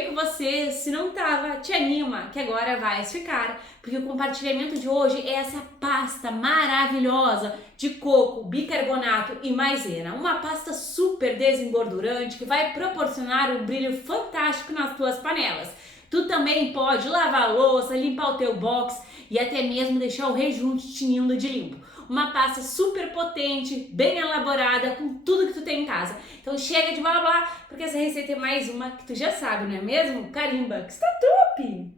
bem com você? Se não tava, te anima que agora vai ficar, porque o compartilhamento de hoje é essa pasta maravilhosa de coco, bicarbonato e maisena, uma pasta super desengordurante que vai proporcionar um brilho fantástico nas tuas panelas. Tu também pode lavar a louça, limpar o teu box e até mesmo deixar o rejunte tinindo de limpo. Uma pasta super potente, bem elaborada, com tudo que tu tem em casa. Então chega de blá blá, porque essa receita é mais uma que tu já sabe, não é mesmo? Carimba, que está top!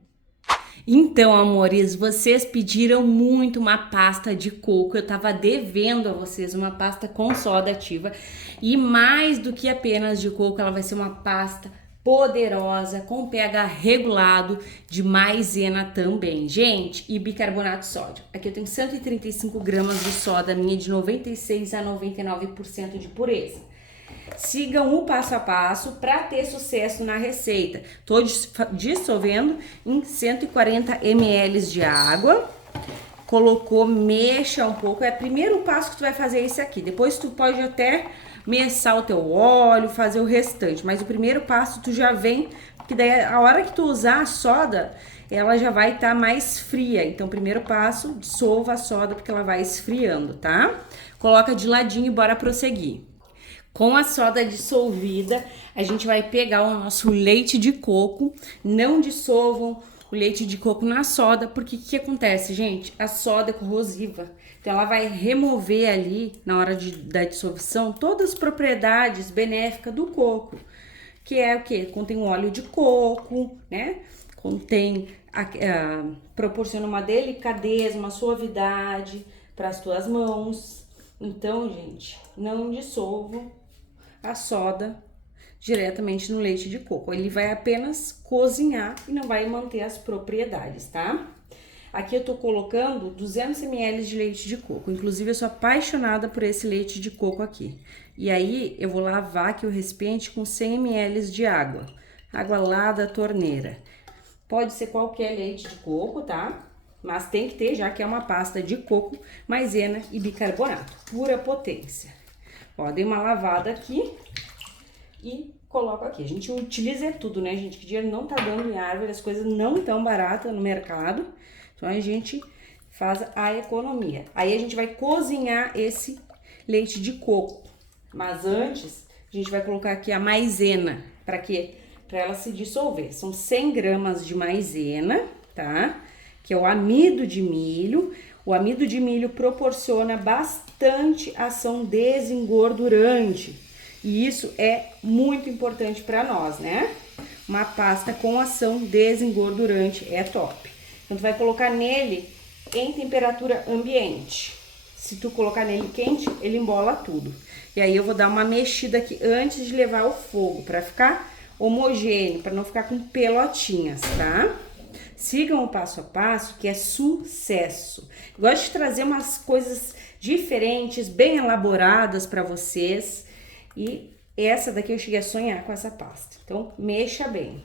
Então, amores, vocês pediram muito uma pasta de coco. Eu tava devendo a vocês uma pasta com soda ativa. E mais do que apenas de coco, ela vai ser uma pasta poderosa, com pH regulado, de maisena também, gente, e bicarbonato de sódio. Aqui eu tenho 135 gramas de soda minha de 96 a 99% de pureza. Sigam o passo a passo para ter sucesso na receita. Tô dissolvendo em 140 ml de água. Colocou, mexa um pouco. É o primeiro passo que tu vai fazer esse aqui. Depois tu pode até mexer o teu óleo, fazer o restante. Mas o primeiro passo tu já vem, porque daí a hora que tu usar a soda, ela já vai estar mais fria. Então, primeiro passo, dissolva a soda porque ela vai esfriando, tá? Coloca de ladinho e bora prosseguir. Com a soda dissolvida, a gente vai pegar o nosso leite de coco. Não dissolvam o leite de coco na soda, porque o que acontece, gente? A soda é corrosiva. Então, ela vai remover ali, na hora da dissolução, todas as propriedades benéficas do coco. Que é o quê? Contém um óleo de coco, né? Proporciona uma delicadeza, uma suavidade para as tuas mãos. Então, gente, não dissolvam a soda diretamente no leite de coco. Ele vai apenas cozinhar e não vai manter as propriedades, tá? Aqui eu tô colocando 200 ml de leite de coco. Inclusive, eu sou apaixonada por esse leite de coco aqui. E aí, eu vou lavar aqui o recipiente com 100 ml de água. Água lá da torneira. Pode ser qualquer leite de coco, tá? Mas tem que ter, já que é uma pasta de coco, maisena e bicarbonato. Pura potência. Ó, dei uma lavada aqui e coloco aqui. A gente utiliza tudo, né, gente? Que dinheiro não tá dando em árvore, as coisas não tão baratas no mercado. Então, a gente faz a economia. Aí, a gente vai cozinhar esse leite de coco. Mas antes, a gente vai colocar aqui a maisena. Pra quê? Pra ela se dissolver. São 100 gramas de maisena, tá? Que é o amido de milho. O amido de milho proporciona bastante ação desengordurante. E isso é muito importante para nós, né? Uma pasta com ação desengordurante é top. Então, tu vai colocar nele em temperatura ambiente. Se tu colocar nele quente, ele embola tudo. E aí, eu vou dar uma mexida aqui antes de levar ao fogo, para ficar homogêneo, para não ficar com pelotinhas, tá? Sigam o passo a passo, que é sucesso. Eu gosto de trazer umas coisas diferentes, bem elaboradas para vocês. E essa daqui eu cheguei a sonhar com essa pasta. Então, mexa bem.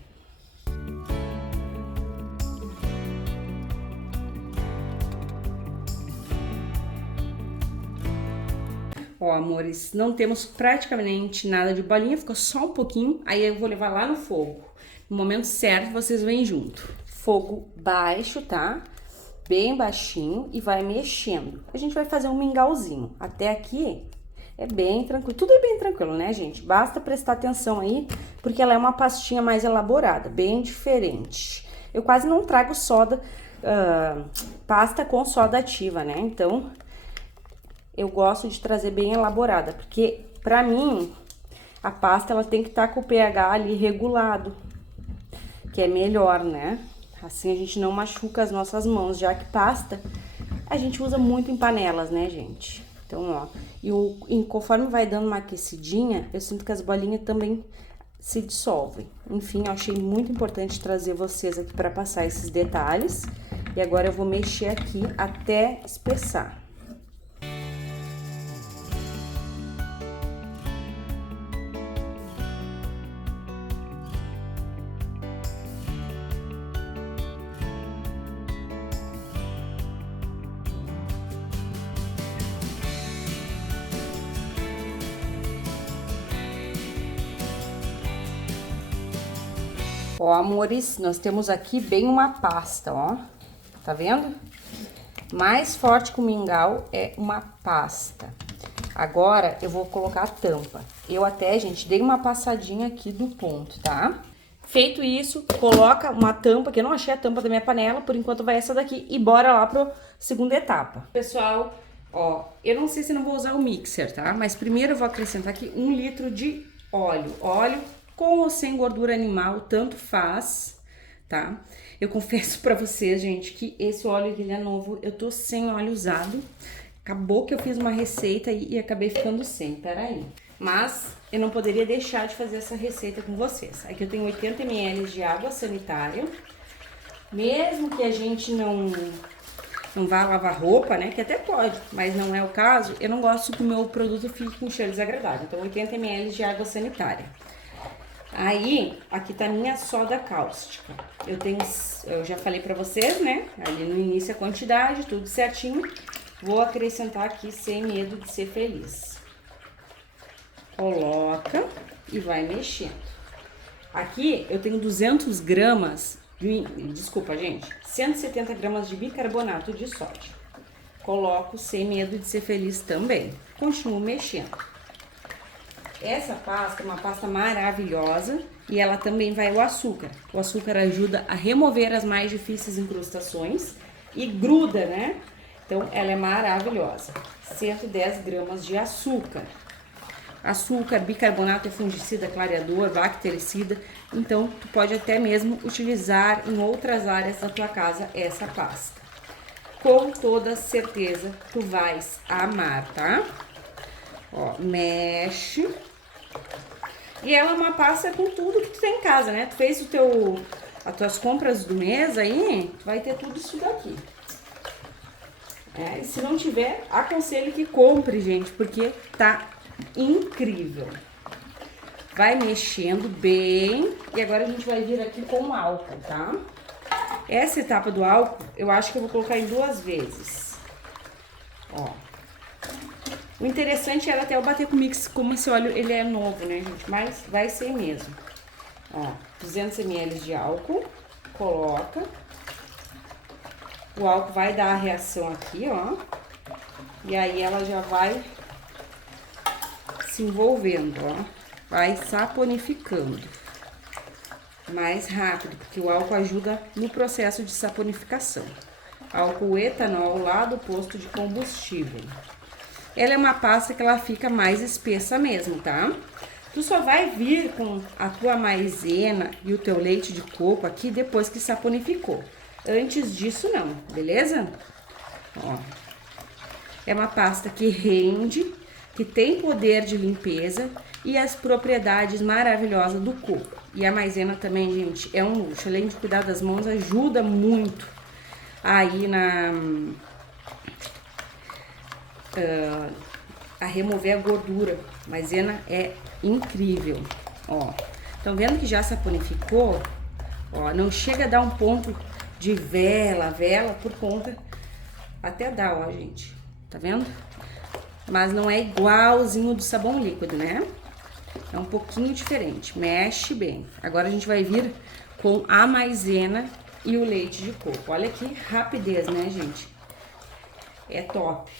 Ó, amores, não temos praticamente nada de bolinha, ficou só um pouquinho. Aí eu vou levar lá no fogo. No momento certo, vocês vêm junto. Fogo baixo, tá? Bem baixinho e vai mexendo. A gente vai fazer um mingauzinho. Até aqui é bem tranquilo. Tudo é bem tranquilo, né, gente? Basta prestar atenção aí, porque ela é uma pastinha mais elaborada, bem diferente. Eu quase não trago soda, pasta com soda ativa, né? Então, eu gosto de trazer bem elaborada, porque pra mim, a pasta ela tem que estar com o pH ali regulado, que é melhor, né? Assim a gente não machuca as nossas mãos, já que pasta a gente usa muito em panelas, né, gente? Então, ó, e conforme vai dando uma aquecidinha, eu sinto que as bolinhas também se dissolvem. Enfim, eu achei muito importante trazer vocês aqui para passar esses detalhes. E agora eu vou mexer aqui até espessar. Ó, amores, nós temos aqui bem uma pasta, ó. Tá vendo? Mais forte que o mingau é uma pasta. Agora, eu vou colocar a tampa. Eu até, gente, dei uma passadinha aqui do ponto, tá? Feito isso, coloca uma tampa, que eu não achei a tampa da minha panela, por enquanto vai essa daqui. E bora lá pra segunda etapa. Pessoal, ó, eu não sei se não vou usar o mixer, tá? Mas primeiro eu vou acrescentar aqui 1 litro de óleo. Óleo com ou sem gordura animal, tanto faz, tá? Eu confesso pra vocês, gente, que esse óleo ele é novo, eu tô sem óleo usado. Acabou que eu fiz uma receita e acabei ficando sem, peraí. Mas eu não poderia deixar de fazer essa receita com vocês. Aqui eu tenho 80 ml de água sanitária. Mesmo que a gente não vá lavar roupa, né? Que até pode, mas não é o caso. Eu não gosto que o meu produto fique com cheiro desagradável. Então 80 ml de água sanitária. Aí, aqui tá minha soda cáustica. Eu já falei pra vocês, né? Ali no início a quantidade, tudo certinho. Vou acrescentar aqui sem medo de ser feliz. Coloca e vai mexendo. Aqui eu tenho 200 gramas, desculpa gente, 170 gramas de bicarbonato de sódio. Coloco sem medo de ser feliz também. Continuo mexendo. Essa pasta é uma pasta maravilhosa e ela também vai o açúcar. O açúcar ajuda a remover as mais difíceis incrustações e gruda, né? Então, ela é maravilhosa. 110 gramas de açúcar. Açúcar, bicarbonato é fungicida, clareador, bactericida. Então, tu pode até mesmo utilizar em outras áreas da tua casa essa pasta. Com toda certeza, tu vais amar, tá? Ó, mexe. E ela é uma pasta com tudo que tu tem em casa, né? Tu fez as tuas compras do mês aí, tu vai ter tudo isso daqui. E se não tiver, aconselho que compre, gente, porque tá incrível. Vai mexendo bem. E agora a gente vai vir aqui com o álcool, tá? Essa etapa do álcool, eu acho que eu vou colocar em 2 vezes. Ó. O interessante era até eu bater com o mix, como esse óleo ele é novo, né, gente? Mas vai ser mesmo. Ó, 200 ml de álcool. Coloca. O álcool vai dar a reação aqui, ó. E aí ela já vai se envolvendo, ó. Vai saponificando. Mais rápido, porque o álcool ajuda no processo de saponificação. Álcool etanol lá do posto de combustível. Ela é uma pasta que ela fica mais espessa mesmo, tá? Tu só vai vir com a tua maisena e o teu leite de coco aqui depois que saponificou. Antes disso, não, beleza? Ó. É uma pasta que rende, que tem poder de limpeza e as propriedades maravilhosas do coco. E a maisena também, gente, é um luxo. Além de cuidar das mãos, ajuda muito aí a remover a gordura. A maisena é incrível, ó. Estão vendo que já saponificou? Ó, não chega a dar um ponto de vela por conta, até dá, ó, gente, tá vendo? Mas não é igualzinho do sabão líquido, né? É um pouquinho diferente, mexe bem. Agora a gente vai vir com a maisena e o leite de coco. Olha que rapidez, né, gente? É top.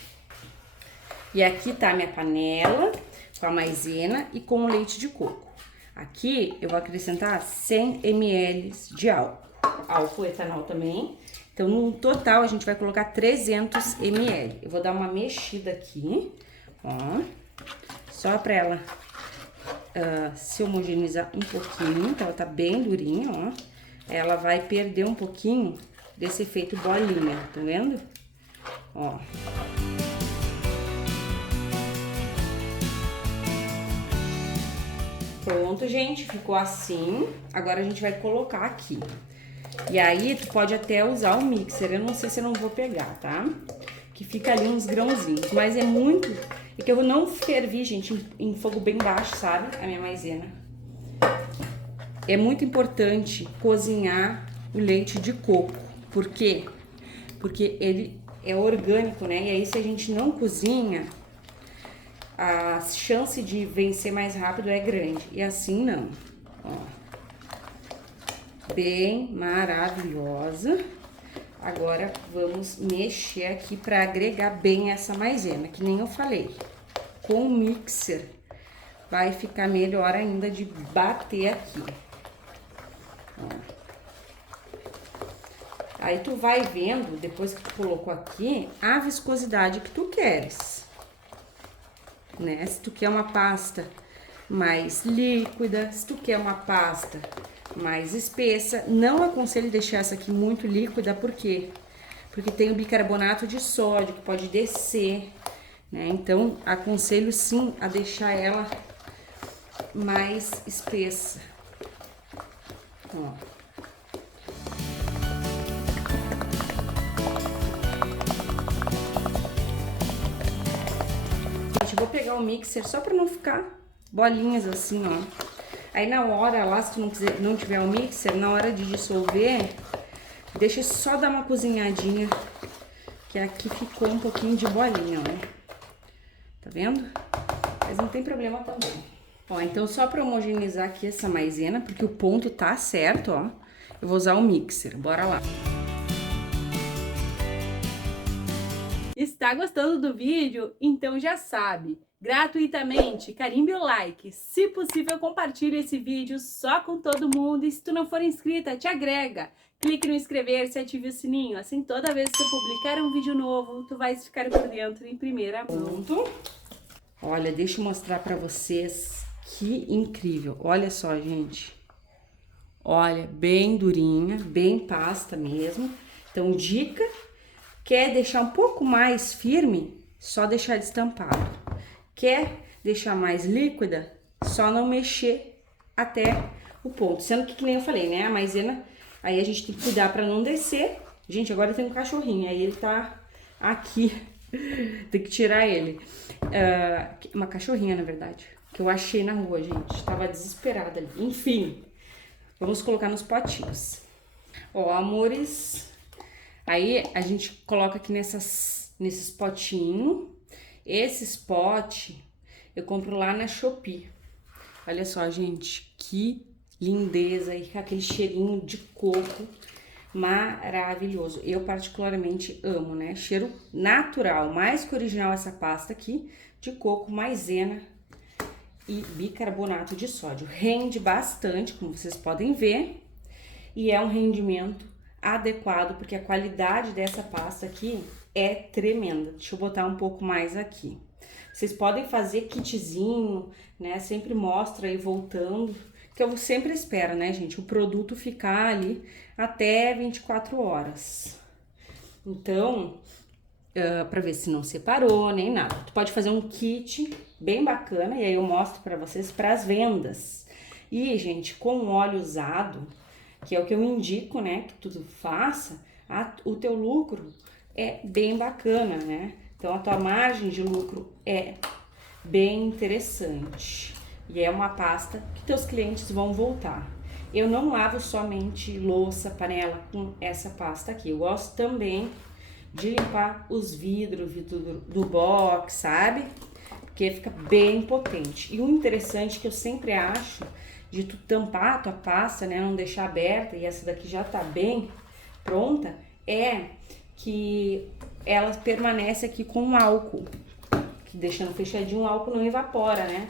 E aqui tá a minha panela com a maisena e com o leite de coco. Aqui eu vou acrescentar 100 ml de álcool. Álcool etanol também. Então, no total, a gente vai colocar 300 ml. Eu vou dar uma mexida aqui, ó. Só pra ela se homogeneizar um pouquinho. Então, ela tá bem durinha, ó. Ela vai perder um pouquinho desse efeito bolinha, tá vendo? Ó. Pronto, gente, ficou assim. Agora a gente vai colocar aqui. E aí, tu pode até usar o mixer. Eu não sei se eu não vou pegar, tá? Que fica ali uns grãozinhos. Mas é muito... É que eu não fervi, gente, em fogo bem baixo, sabe? A minha maisena. É muito importante cozinhar o leite de coco. Por quê? Porque ele é orgânico, né? E aí, se a gente não cozinha, a chance de vencer mais rápido é grande. E assim, não. Ó. bem maravilhosa. Agora, vamos mexer aqui para agregar bem essa maisena, que nem eu falei. Com o mixer, vai ficar melhor ainda de bater aqui. Ó. Aí, tu vai vendo, depois que tu colocou aqui, a viscosidade que tu queres, né? Se tu quer uma pasta mais líquida, se tu quer uma pasta mais espessa, não aconselho deixar essa aqui muito líquida, por quê? Porque tem o bicarbonato de sódio que pode descer, né? Então, aconselho sim a deixar ela mais espessa. Ó. Gente, eu vou pegar o mixer só pra não ficar bolinhas assim, ó. Aí na hora lá, se tu não tiver o mixer, na hora de dissolver, deixa só dar uma cozinhadinha, que aqui ficou um pouquinho de bolinha, ó. Tá vendo? Mas não tem problema também. Ó, então só pra homogeneizar aqui essa maisena, porque o ponto tá certo, ó, eu vou usar o mixer. Bora lá. Está gostando do vídeo? Então já sabe, gratuitamente, carimbe o like. Se possível, compartilhe esse vídeo só com todo mundo. E se tu não for inscrita, te agrega. Clique no inscrever-se e ative o sininho. Assim, toda vez que eu publicar um vídeo novo, tu vais ficar por dentro em primeira mão. Olha, deixa eu mostrar pra vocês que incrível. Olha só, gente. Olha, bem durinha, bem pasta mesmo. Então, dica, quer deixar um pouco mais firme, só deixar destampado. Quer deixar mais líquida, só não mexer até o ponto. Sendo que nem eu falei, né, a maisena, aí a gente tem que cuidar pra não descer. Gente, agora tem um cachorrinho, aí ele tá aqui, tem que tirar ele. Uma cachorrinha, na verdade, que eu achei na rua, gente, tava desesperada ali. Enfim, vamos colocar nos potinhos. Ó, amores, aí a gente coloca aqui nesses potinhos. Esses potes eu compro lá na Shopee. Olha só, gente, que lindeza e aquele cheirinho de coco maravilhoso. Eu particularmente amo, né? Cheiro natural, mais que original essa pasta aqui de coco, maisena e bicarbonato de sódio. Rende bastante, como vocês podem ver, e é um rendimento adequado, porque a qualidade dessa pasta aqui é tremenda. Deixa eu botar um pouco mais aqui. Vocês podem fazer kitzinho, né? Sempre mostra aí voltando, que eu sempre espero, né, gente? O produto ficar ali até 24 horas. Então, pra ver se não separou, nem nada. Tu pode fazer um kit bem bacana, e aí eu mostro pra vocês pras vendas. E, gente, com óleo usado, que é o que eu indico, né, que tu faça, o teu lucro é bem bacana, né? Então, a tua margem de lucro é bem interessante. E é uma pasta que teus clientes vão voltar. Eu não lavo somente louça, panela com essa pasta aqui. Eu gosto também de limpar os vidros do box, sabe? Porque fica bem potente. E o interessante que eu sempre acho de tu tampar a tua pasta, né? Não deixar aberta, e essa daqui já tá bem pronta, é que ela permanece aqui com álcool, que deixando fechadinho, o álcool não evapora, né?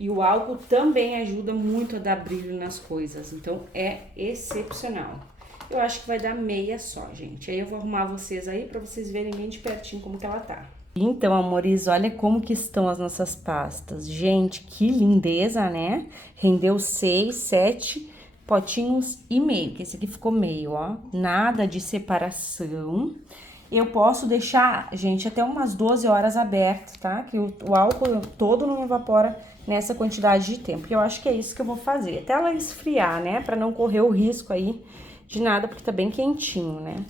E o álcool também ajuda muito a dar brilho nas coisas, então é excepcional. Eu acho que vai dar meia só, gente. Aí eu vou arrumar vocês aí pra vocês verem bem de pertinho como que ela tá. Então, amores, olha como que estão as nossas pastas. Gente, que lindeza, né? Rendeu 6, 7 potinhos e meio, que esse aqui ficou meio, ó. Nada de separação. Eu posso deixar, gente, até umas 12 horas aberto, tá? Que o álcool todo não evapora nessa quantidade de tempo. E eu acho que é isso que eu vou fazer. Até ela esfriar, né? Pra não correr o risco aí de nada, porque tá bem quentinho, né?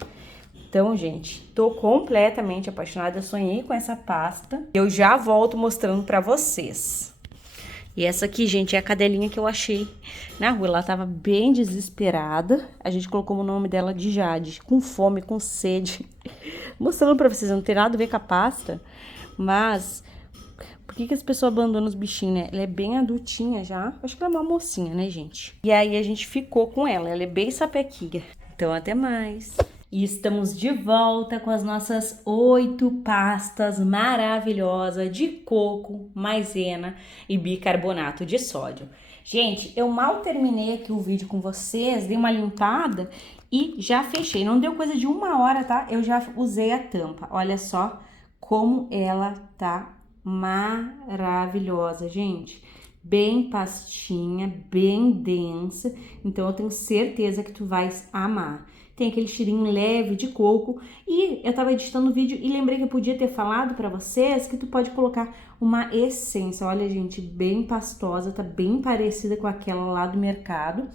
Então, gente, tô completamente apaixonada. Eu sonhei com essa pasta. Eu já volto mostrando pra vocês. E essa aqui, gente, é a cadelinha que eu achei na rua. Ela tava bem desesperada. A gente colocou o nome dela de Jade, com fome, com sede. Mostrando pra vocês, não tem nada a ver com a pasta, mas Por que as pessoas abandonam os bichinhos, né? Ela é bem adultinha já. Acho que ela é uma mocinha, né, gente? E aí a gente ficou com ela. Ela é bem sapequinha. Então, até mais. E estamos de volta com as nossas 8 pastas maravilhosas de coco, maisena e bicarbonato de sódio. Gente, eu mal terminei aqui o vídeo com vocês, dei uma limpada e já fechei. Não deu coisa de 1 hora, tá? Eu já usei a tampa. Olha só como ela tá maravilhosa, gente. Bem pastinha, bem densa. Então, eu tenho certeza que tu vais amar. Tem aquele cheirinho leve de coco. E eu tava editando o vídeo e lembrei que eu podia ter falado pra vocês que tu pode colocar uma essência. Olha, gente, bem pastosa, tá bem parecida com aquela lá do mercado.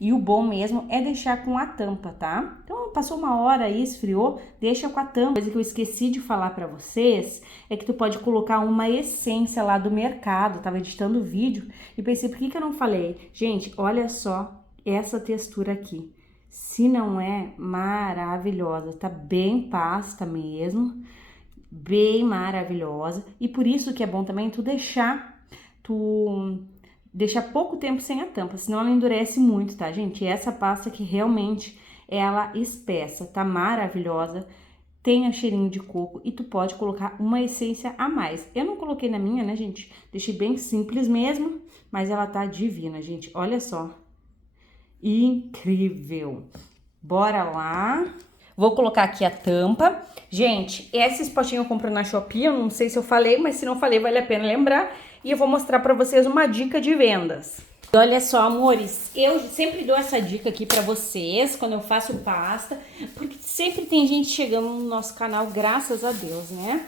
E o bom mesmo é deixar com a tampa, tá? Então, passou 1 hora aí, esfriou, deixa com a tampa. Coisa que eu esqueci de falar pra vocês é que tu pode colocar uma essência lá do mercado. Eu tava editando o vídeo e pensei, por que eu não falei? Gente, olha só essa textura aqui. Se não é maravilhosa, tá bem pasta mesmo, bem maravilhosa. E por isso que é bom também tu deixar pouco tempo sem a tampa, senão ela endurece muito, tá, gente? E essa pasta que realmente ela espessa, tá maravilhosa, tem a cheirinho de coco e tu pode colocar uma essência a mais. Eu não coloquei na minha, né, gente? Deixei bem simples mesmo, mas ela tá divina, gente. Olha só. Incrível. Bora lá. Vou colocar aqui a tampa. Gente, esses potinhos eu compro na Shopee, eu não sei se eu falei, mas se não falei vale a pena lembrar. E eu vou mostrar pra vocês uma dica de vendas. Olha só, amores, eu sempre dou essa dica aqui pra vocês quando eu faço pasta, porque sempre tem gente chegando no nosso canal, graças a Deus, né?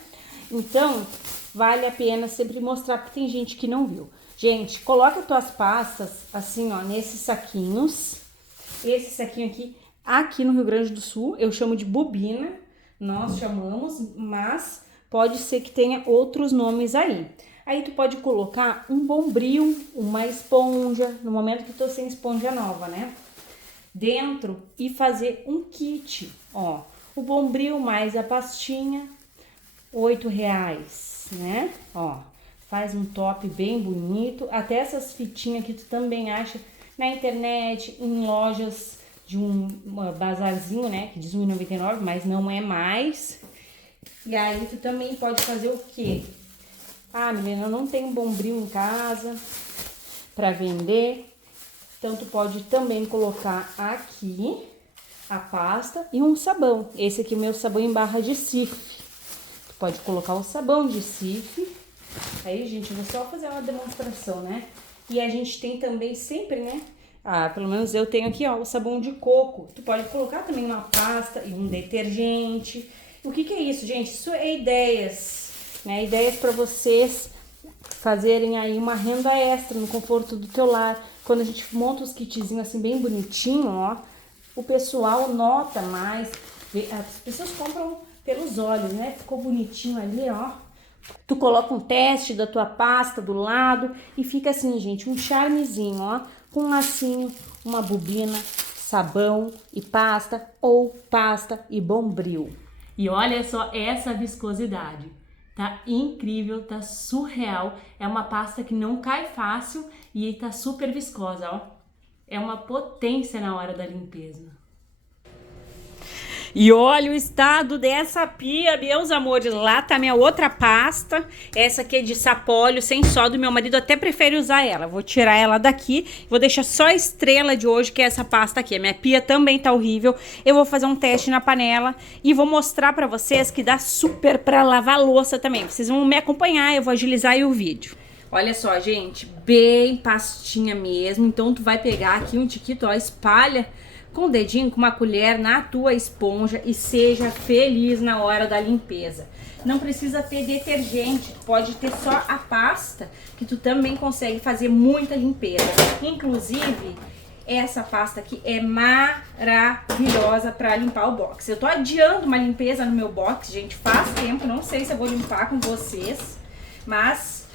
Então, vale a pena sempre mostrar, porque tem gente que não viu. Gente, coloca tuas pastas assim, ó, nesses saquinhos. Esse saquinho aqui no Rio Grande do Sul, eu chamo de bobina, nós chamamos, mas pode ser que tenha outros nomes aí. Aí tu pode colocar um bombril, uma esponja, no momento que eu tô sem esponja nova, né? Dentro e fazer um kit, ó. O bombril mais a pastinha, R$8, né? Ó, faz um top bem bonito. Até essas fitinhas que tu também acha na internet, em lojas de um bazarzinho, né? Que diz R$1,99, mas não é mais. E aí tu também pode fazer o quê? Ah, menina, eu não tenho bombril em casa para vender. Então, tu pode também colocar aqui a pasta e um sabão. Esse aqui é o meu sabão em barra de Cif. Tu pode colocar o sabão de Cif. Aí, gente, eu vou só fazer uma demonstração, né? E a gente tem também sempre, né? Ah, pelo menos eu tenho aqui, ó, o sabão de coco. Tu pode colocar também uma pasta e um detergente. O que é isso, gente? Isso é ideias, né? Ideias para vocês fazerem aí uma renda extra no conforto do teu lar. Quando a gente monta os kitzinhos assim bem bonitinho, ó, o pessoal nota mais. As pessoas compram pelos olhos, né? Ficou bonitinho ali, ó. Tu coloca um teste da tua pasta do lado e fica assim, gente, um charmezinho, ó, com um lacinho, uma bobina, sabão e pasta ou pasta e bombril. E olha só essa viscosidade, tá incrível, tá surreal, é uma pasta que não cai fácil e tá super viscosa, ó, é uma potência na hora da limpeza. E olha o estado dessa pia, meus amores. Lá tá minha outra pasta. Essa aqui é de sapólio, sem sódio. Meu marido até prefere usar ela. Vou tirar ela daqui. Vou deixar só a estrela de hoje, que é essa pasta aqui. A minha pia também tá horrível. Eu vou fazer um teste na panela e vou mostrar pra vocês que dá super pra lavar louça também. Vocês vão me acompanhar, eu vou agilizar aí o vídeo. Olha só, gente, bem pastinha mesmo. Então tu vai pegar aqui um tiquito, ó, espalha com o dedinho, com uma colher na tua esponja e seja feliz na hora da limpeza. Não precisa ter detergente, tu pode ter só a pasta, que tu também consegue fazer muita limpeza. Inclusive, essa pasta aqui é maravilhosa para limpar o box. Eu tô adiando uma limpeza no meu box, gente, faz tempo, não sei se eu vou limpar com vocês, mas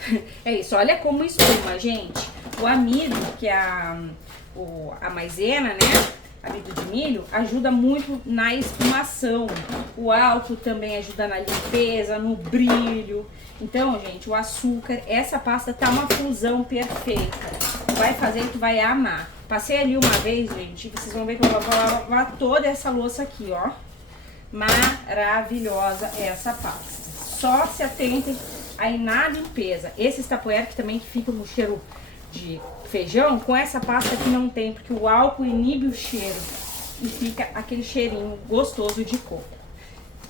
é isso. Olha como espuma, gente. O amido, que é a maisena, né? amido de milho ajuda muito na espumação. O álcool também ajuda na limpeza, no brilho. Então, gente, o açúcar, essa pasta tá uma fusão perfeita. Vai fazer que tu vai amar. Passei ali uma vez, gente, vocês vão ver que eu vou lavar toda essa louça aqui, ó. Maravilhosa essa pasta. Só se atentem aí na limpeza. Esse tapoer que também fica no cheiro de feijão, com essa pasta aqui não tem, porque o álcool inibe o cheiro e fica aquele cheirinho gostoso de coco.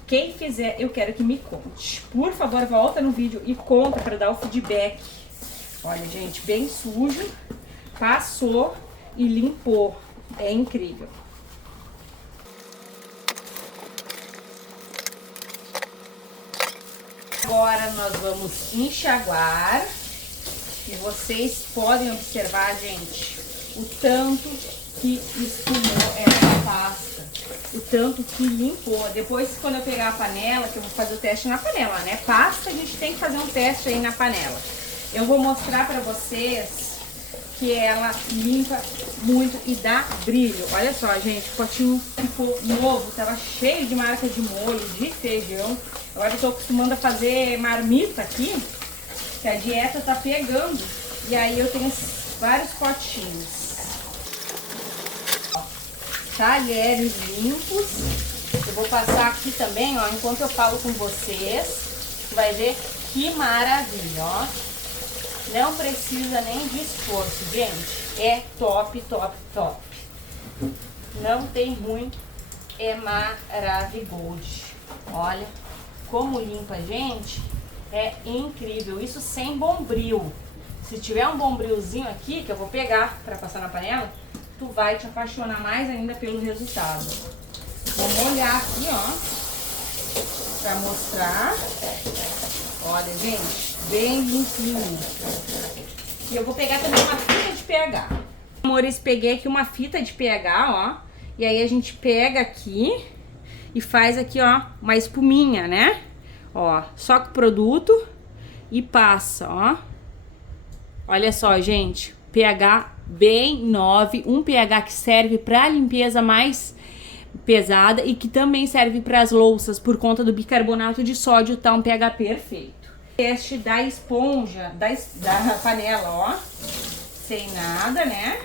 Quem fizer, eu quero que me conte. Por favor, volta no vídeo e conta para dar o feedback. Olha, gente, bem sujo, passou e limpou. É incrível. Agora nós vamos enxaguar. E vocês podem observar, gente, o tanto que espumou essa pasta, o tanto que limpou. Depois, quando eu pegar a panela, que eu vou fazer o teste na panela, né? Pasta, a gente tem que fazer um teste aí na panela. Eu vou mostrar pra vocês que ela limpa muito e dá brilho. Olha só, gente, o potinho ficou novo, tava cheio de marca de molho, de feijão. Agora eu tô acostumando a fazer marmita aqui, que a dieta tá pegando, e aí eu tenho vários potinhos. Talheres limpos. Eu vou passar aqui também, ó, enquanto eu falo com vocês, você vai ver que maravilha, ó. Não precisa nem de esforço, gente. É top, top, top. Não tem ruim, é maravilhoso. Olha como limpa, gente. É incrível, isso sem bombril. Se tiver um bombrilzinho aqui, que eu vou pegar pra passar na panela, tu vai te apaixonar mais ainda pelo resultado. Vou molhar aqui, ó, pra mostrar. Olha, gente, bem limpinho. E eu vou pegar também uma fita de pH. Amores, peguei aqui uma fita de pH, ó. E aí a gente pega aqui e faz aqui, ó, uma espuminha, né? Ó, só com o produto e passa, ó. Olha só, gente, pH bem 9, um pH que serve para limpeza mais pesada e que também serve para as louças por conta do bicarbonato de sódio, tá um pH perfeito. Teste da esponja, da panela, ó, sem nada, né?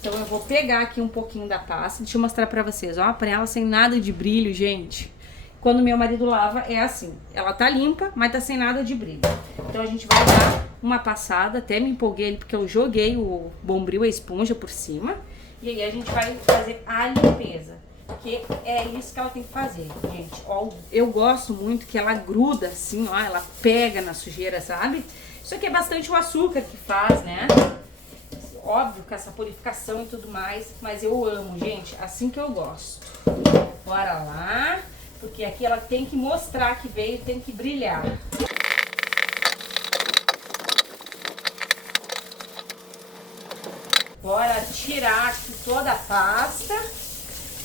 Então eu vou pegar aqui um pouquinho da pasta, deixa eu mostrar pra vocês, ó, a panela sem nada de brilho, gente. Quando meu marido lava é assim, ela tá limpa, mas tá sem nada de brilho. Então a gente vai dar uma passada, até me empolguei ali porque eu joguei o bombril, a esponja por cima. E aí a gente vai fazer a limpeza, que é isso que ela tem que fazer, gente. Ó, eu gosto muito que ela gruda assim, ó, ela pega na sujeira, sabe? Isso aqui é bastante o açúcar que faz, né? Óbvio com essa purificação e tudo mais, mas eu amo, gente, assim que eu gosto. Bora lá. Porque aqui ela tem que mostrar que veio, tem que brilhar. Bora tirar aqui toda a pasta.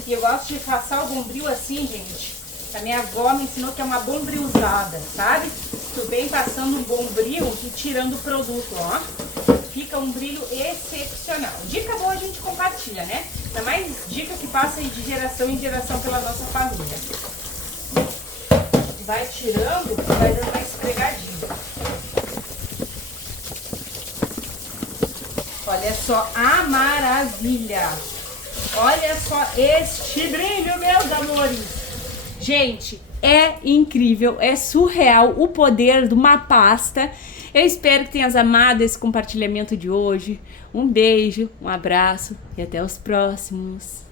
E eu gosto de passar o bombril assim, gente. A minha avó me ensinou que é uma bombrilzada, sabe? Tu vem passando um bombril e tirando o produto, ó. Fica um brilho excepcional. Dica boa a gente compartilha, né? Ainda mais dica que passa aí de geração em geração pela nossa família. Vai tirando, vai dando uma esfregadinha. Olha só a maravilha. Olha só este brilho, meus amores. Gente, é incrível, é surreal o poder de uma pasta. Eu espero que tenhas amado esse compartilhamento de hoje. Um beijo, um abraço e até os próximos.